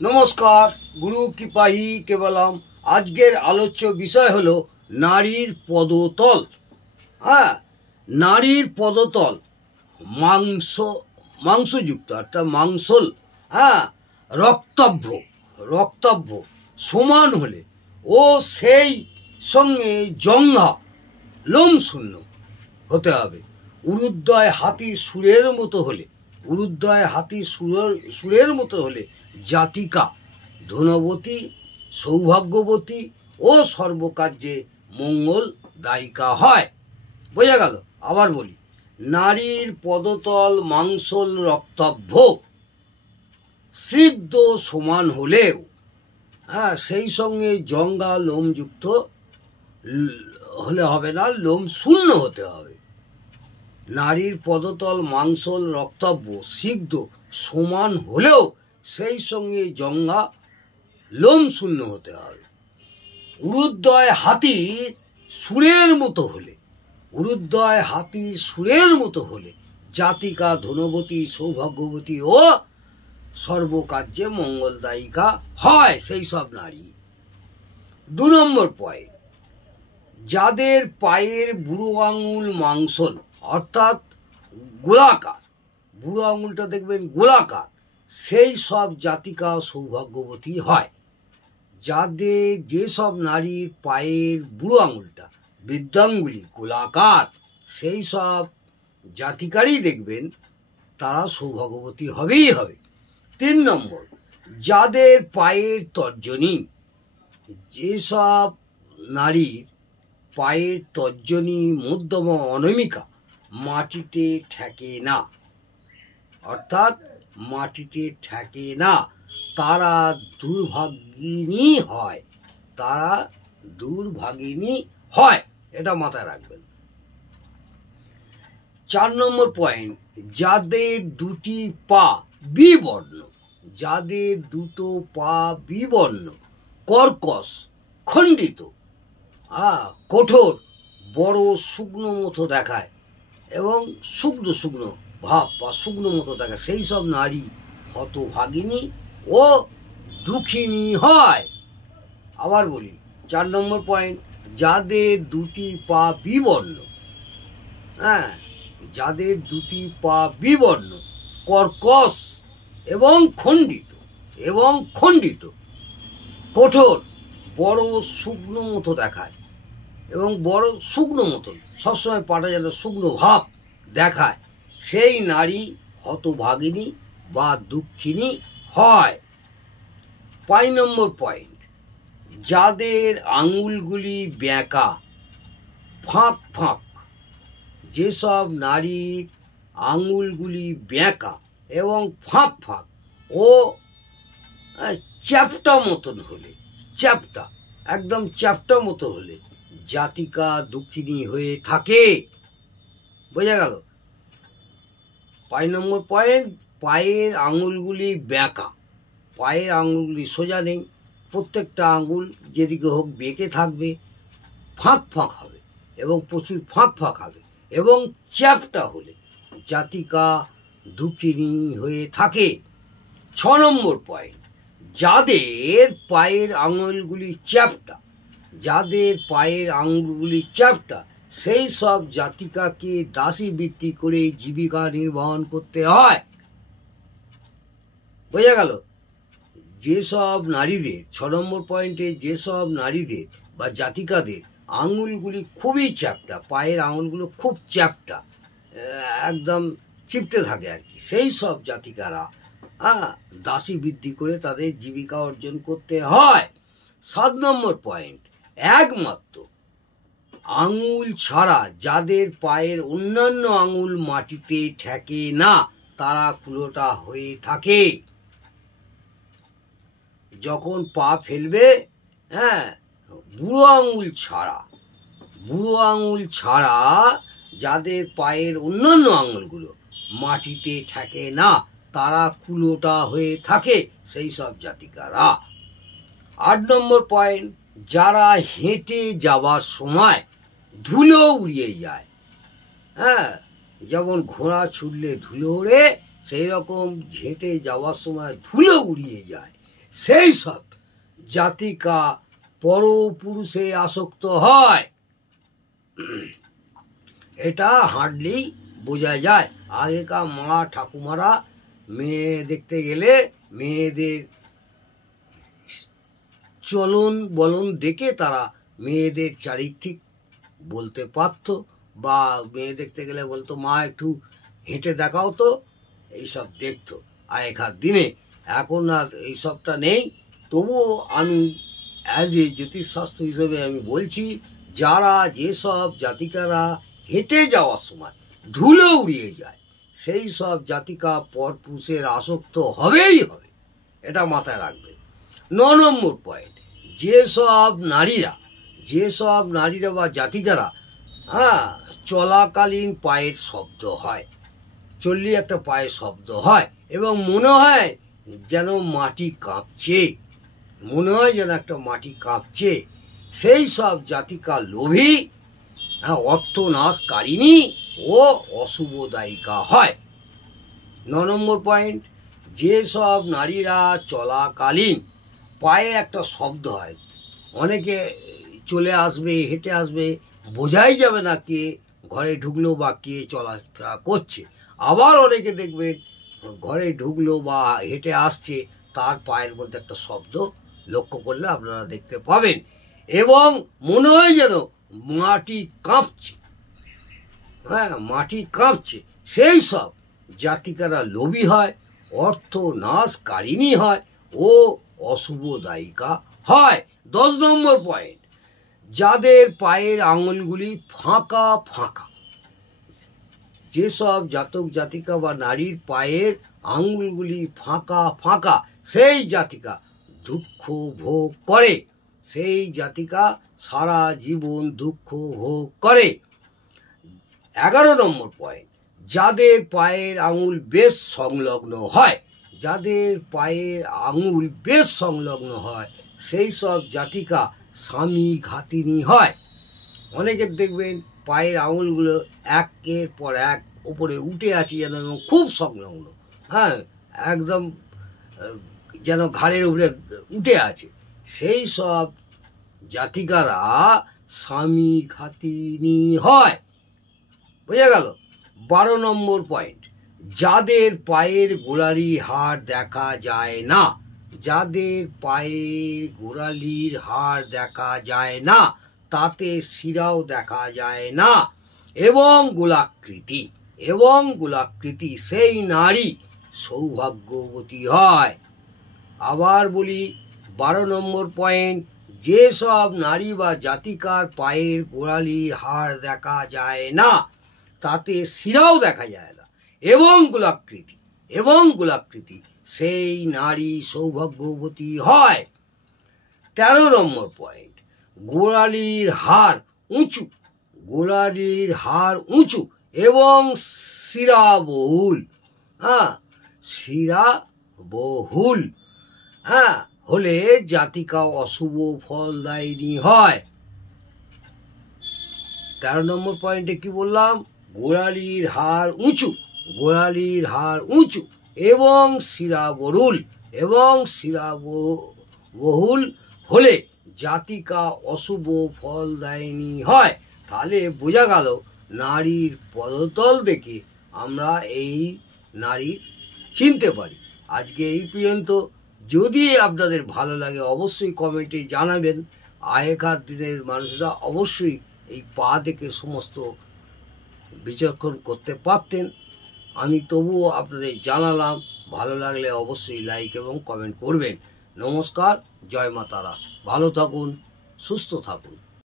নমস্কার, গুরু কৃপাহি কেবলম। আজকের আলোচ্য বিষয় হলো নারীর পদতল। হ্যাঁ, নারীর পদতল মাংসযুক্ত অর্থাৎ মাংসল, হ্যাঁ, রক্তাভ সমান হলে ও সেই সঙ্গে জঙ্ঘা লোম শূন্য হতে হবে। উরুদ্বয় হাতির সুরের মতো হলে জাতিকা ধনবতী, সৌভাগ্যবতী ও সর্বকার্যে মঙ্গলদায়িকা হয়। বোঝা গেল? আবার বলি, নারীর পদতল মাংসল রক্তাভ স্নিগ্ধ সমান হলেও সেই সঙ্গে জঙ্গা লোমযুক্ত হলে হবে না, লোম শূন্য হতে হবে। নারীর পদতল মাংসল রক্তাভ স্নিগ্ধ সমান হলেও সেই সঙ্গে জঙ্গা লোম শূন্য হতে হবে। উরুদ্বয় হাতির সুরের মতো হলে জাতিকা ধনবতী, সৌভাগ্যবতী ও সর্বকার্যে মঙ্গলদায়িকা হয় সেই সব নারী। 2 নম্বর পয়েন্ট, যাদের পায়ের বুড়ো আঙুল মাংসল অর্থাৎ গোলাকার, বুড়ো আঙুলটা দেখবেন গোলাকার, সেই সব জাতিকা সৌভাগ্যবতী হয়। যেসব নারীর পায়ের বুড়ো আঙুলটা বৃদ্ধাঙ্গুলি গোলাকার, সেই সব জাতিকারই দেখবেন তারা সৌভাগ্যবতী হবেই হবে। 3 নম্বর, যাদের পায়ের তর্জনী, যেসব নারীর পায়ের তর্জনী মধ্যম অনামিকা মাটিতে ঠেকে না, অর্থাৎ মাটিতে ঠেকে না, তারা দুর্ভাগিনী হয়। এটা মাথায় রাখবেন। 4 নম্বর পয়েন্ট, যাদের দুটো পা বিবর্ণ, কর্কশ, খণ্ডিত, কঠোর, বড় শুকনো মতো দেখায় এবং শুকনো ভাব বা শুকনো মতো দেখায়, সেই সব নারী হতভাগিনী ও দুঃখিনী হয়। আবার বলি, 4 নম্বর পয়েন্ট, যাদের দুটি পা বিবর্ণ, কর্কশ এবং খণ্ডিত, কঠোর, বড় শুকনো মতো দেখায় এবং বড় শুকনো মতন সবসময় পাটা যেন শুকনো ভাব দেখায়, সেই নারী হতভাগিনী বা দুঃখিনী হয়। 5 নম্বর পয়েন্ট, যাদের আঙুলগুলি বেঁকা, ফাঁক, যেসব নারীর আঙুলগুলি বেঁকা এবং ফাঁক ও চ্যাপ্টা মতো হলে জাতিকা দুঃখিনী হয়ে থাকে। বোঝা গেল? 5 নম্বর পয়েন্ট, পায়ের আঙুলগুলি বেঁকা, পায়ের আঙুলগুলি সোজা নেই, প্রত্যেকটা আঙুল যেদিকে হোক বেঁকে থাকবে, ফাঁক হবে এবং প্রচুর ফাঁক হবে এবং চ্যাপ্টা হলে জাতিকা দুঃখিনী হয়ে থাকে। 6 নম্বর পয়েন্ট, যাদের পায়ের আঙুলগুলি চ্যাপ্টা, সেই সব জাতিকাকে দাসী বৃত্তি করে জীবিকা নির্বাহ করতে হয়। বোঝা গেল? যেসব নারীদের 6 নম্বর পয়েন্টে, যেসব নারীদের বা জাতিকাদের আঙুলগুলি খুবই চ্যাপ্টা, পায়ের আঙুলগুলো খুব চ্যাপ্টা, একদম চিপটে থাকে আর কি, সেই সব জাতিকারা দাসী বৃদ্ধি করে তাদের জীবিকা অর্জন করতে হয়। 7 নম্বর পয়েন্ট, একমাত্র আঙুল ছাড়া যাদের পায়ের অন্যান্য আঙুল মাটিতে ঠেকে না, তারা কুলোটা হয়ে থাকে। যখন পা ফেলবে, বুড়ো আঙুল ছাড়া যাদের পায়ের অন্যান্য আঙুলগুলো মাটিতে ঠেকে না, তারা কুলোটা হয়ে থাকে, সেই সব জাতিকারা। 8 নম্বর পয়েন্ট, যারা হেঁটে যাওয়ার সময় ধুলো উড়িয়ে যায়, যেমন ঘোড়া ছুটলে ধুলো ওড়ে, সেই রকম হেঁটে যাওয়ার সময় ধুলো উড়িয়ে যায়, সেই সব জাতিকা পরপুরুষে আসক্ত হয়। এটা হার্ডলি বোঝা যায়। আগেকার মা ঠাকুমারা মেয়ে দেখতে গেলে মেয়েদের চলন বলন দেখে তারা মেয়েদের চারিত্রিক বলতে পারত, বা মেয়ে দেখতে গেলে বলতো মা একটু হেঁটে দেখাও তো, এইসব দেখতো আগেকার দিনে। এখন আর এইসবটা নেই। তবুও আমি অ্যাজ এ জ্যোতিষশাস্ত্র হিসেবে আমি বলছি, যারা যেসব জাতিকারা হেঁটে যাওয়ার সময় ধুলো উড়িয়ে যায়, সেই সব জাতিকা পরপুরুষের আসক্ত হবেই হবে, এটা মাথায় রাখবে। 9 নম্বর পয়েন্ট, যেসব নারীরা বা জাতিকারা চলাকালীন পায়ের শব্দ হয়, চললে একটা পায়ের শব্দ হয় এবং মনে হয় যেন মাটি কাঁপছে, একটা মাটি কাঁপছে, সেই সব জাতিকা লোভী, অর্থনাশকারিণী ও অশুভদায়িকা হয়। 9 নম্বর পয়েন্ট, যেসব নারীরা চলাকালীন পায়ে একটা শব্দ হয়, অনেকে চলে আসবে, হেঁটে আসবে, বোঝাই যাবে না কে ঘরে ঢুকলো বা কে চলাফেরা করছে। আবার অনেকে দেখবেন ঘরে ঢুকলো বা হেঁটে আসছে, তার পায়ের মধ্যে একটা শব্দ লক্ষ্য করলে আপনারা দেখতে পাবেন এবং মনে হয় যেন মাটি কাঁপছে, মাটি কাঁপছে। সেই সব জাতিকারা লোভী হয়, অর্থনাশকারিণী হয় ও অশুভদায়িকা হয়। 10 নম্বর পয়েন্ট, যাদের পায়ের আঙুলগুলি ফাঁকা ফাঁকা, যেসব জাতক জাতিকা বা নারীর পায়ের আঙুলগুলি ফাঁকা ফাঁকা, সেই জাতিকা দুঃখ ভোগ করে, সেই জাতিকা সারা জীবন দুঃখ ভোগ করে। 11 নম্বর পয়েন্ট, যাদের পায়ের আঙুল বেশ সংলগ্ন হয়, সেই সব জাতিকা স্বামী ঘাতিনী হয়। অনেকের দেখবেন পায়ের আঙুলগুলো একের পর এক উপরে উঠে আছে যেন, এবং খুব সংলগ্ন, একদম যেন ঘাড়ের উপরে উঠে আছে, সেই সব জাতিকারা স্বামী ঘাতিনী হয়। বোঝা গেল? 12 নম্বর পয়েন্ট, যাদের পায়ের গোড়ালির হাড় দেখা যায় না, তাতে শিরাও দেখা যায় না এবং গোলাকৃতি, সেই নারী সৌভাগ্যবতী হয়। আবার বলি, 12 নম্বর পয়েন্ট, যেসব নারী বা জাতিকার পায়ের গোড়ালির হাড় দেখা যায় না, তাতে শিরাও দেখা যায় না এবং গোলাকৃতি, সেই নারী সৌভাগ্যবতী হয়। 13 নম্বর পয়েন্ট, গোড়ালির হাড় উঁচু এবং শিরাবহুল হলে জাতিকা অশুভ ফলদায়িনী হয়। 13 নম্বর পয়েন্টে কি বললাম? গোড়ালির হাড় উঁচু এবং শিরাবহুল হলে জাতিকা অশুভ ফলদায়িনী হয়। তাহলে বোঝা গেল, নারীর পদতল দেখে আমরা এই নারীর চিনতে পারি। আজকে এই পর্যন্ত। যদি আপনাদের ভালো লাগে অবশ্যই কমেন্টে জানাবেন। আগেকার দিনের মানুষরা অবশ্যই এই পা দেখে সমস্ত বিচক্ষণ করতে পারতেন। আমি তবুও আপনাদের জানালাম। ভালো লাগলে অবশ্যই লাইক এবং কমেন্ট করবেন। নমস্কার, জয় মা তারা। ভালো থাকুন, সুস্থ থাকুন।